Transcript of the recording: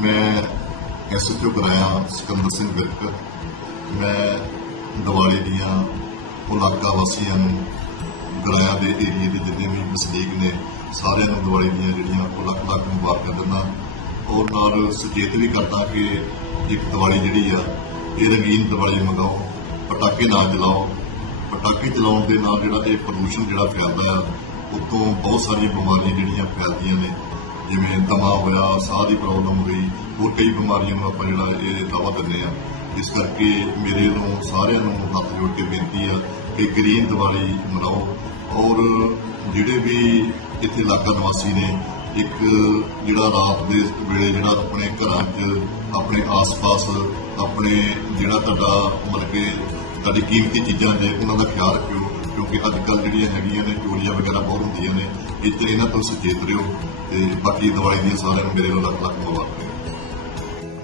ਮੈਂ ਐਸਐਚਓ ਕਰਾਇਆ ਸਿਕੰਦਰ ਸਿੰਘ ਵਿਰਕ। ਮੈਂ ਦੀਵਾਲੀ ਦੀਆਂ ਉਹ ਇਲਾਕਾ ਵਾਸੀਆਂ ਨੂੰ ਗਰਾਇਆ ਦੇ ਏਰੀਏ ਦੇ ਜਿੰਨੇ ਵੀ ਵਸਨੀਕ ਨੇ, ਸਾਰਿਆਂ ਨੂੰ ਦਿਵਾਲੀ ਦੀਆਂ ਜਿਹੜੀਆਂ ਉਹ ਲੱਖ ਲੱਖ ਮੁਬਾਰਕਾਂ ਦਿੰਦਾ। ਔਰ ਨਾਲ ਸੁਚੇਤ ਵੀ ਕਰਦਾ ਕਿ ਇੱਕ ਦਿਵਾਲੀ ਜਿਹੜੀ ਆ, ਇਹ ਰੰਗੀਨ ਦਿਵਾਲੀ ਮੰਗਾਓ, ਪਟਾਕੇ ਨਾ ਜਲਾਓ। ਪਟਾਕੇ ਚਲਾਉਣ ਦੇ ਨਾਲ ਜਿਹੜਾ ਇਹ ਪ੍ਰਦੂਸ਼ਣ ਜਿਹੜਾ ਫੈਲਦਾ ਆ, ਉਤੋਂ ਬਹੁਤ ਸਾਰੀਆਂ ਬਿਮਾਰੀਆਂ ਜਿਹੜੀਆਂ ਫੈਲਦੀਆਂ ਨੇ ਜਿਵੇਂ ਦਮਾ ਹੋਇਆ, ਸਾਹ ਦੀ ਪ੍ਰੋਬਲਮ ਹੋਈ, ਹੋਰ ਕਈ ਬਿਮਾਰੀਆਂ ਨੂੰ ਆਪਾਂ ਜਿਹੜਾ ਇਹ ਦਾਵਾ ਦਿੰਦੇ ਆ ਇਸ ਕਰਕੇ ਮੇਰੇ ਨੂੰ ਸਾਰਿਆਂ ਨੂੰ ਹੱਥ ਜੋੜ ਕੇ ਬੇਨਤੀ ਆ ਕਿ ਗ੍ਰੀਨ ਦੀਵਾਲੀ ਮਨਾਓ। ਔਰ ਜਿਹੜੇ ਵੀ ਇੱਥੇ ਇਲਾਕਾ ਨਿਵਾਸੀ ਨੇ, ਇੱਕ ਜਿਹੜਾ ਰਾਤ ਦੇ ਵੇਲੇ ਜਿਹੜਾ ਆਪਣੇ ਘਰਾਂ 'ਚ, ਆਪਣੇ ਆਸ-ਪਾਸ, ਆਪਣੇ ਜਿਹੜਾ ਤੁਹਾਡਾ ਮਤਲਬ ਕਿ ਤੁਹਾਡੀ ਕੀਮਤੀ ਚੀਜ਼ਾਂ ਨੇ, ਉਹਨਾਂ ਦਾ ਖਿਆਲ ਰੱਖਿਓ। ਕਿਉਂਕਿ ਅੱਜ ਕੱਲ ਜਿਹੜੀਆਂ ਹੈਗੀਆਂ ਨੇ, ਚੋਰੀਆਂ ਵਗੈਰਾ ਬਹੁਤ ਹੁੰਦੀਆਂ ਨੇ। ਇੱਥੇ ਇਹਨਾਂ ਤੋਂ ਸੁਚੇਤ ਰਹੋ ਤੇ ਬਾਕੀ ਦੀਵਾਲੀ ਦੀਆਂ ਸਾਰਿਆਂ ਨੂੰ ਮੇਰੇ ਵੱਲੋਂ ਲੱਖ ਲੱਖ ਮੁਬਾਰਕਾਂ।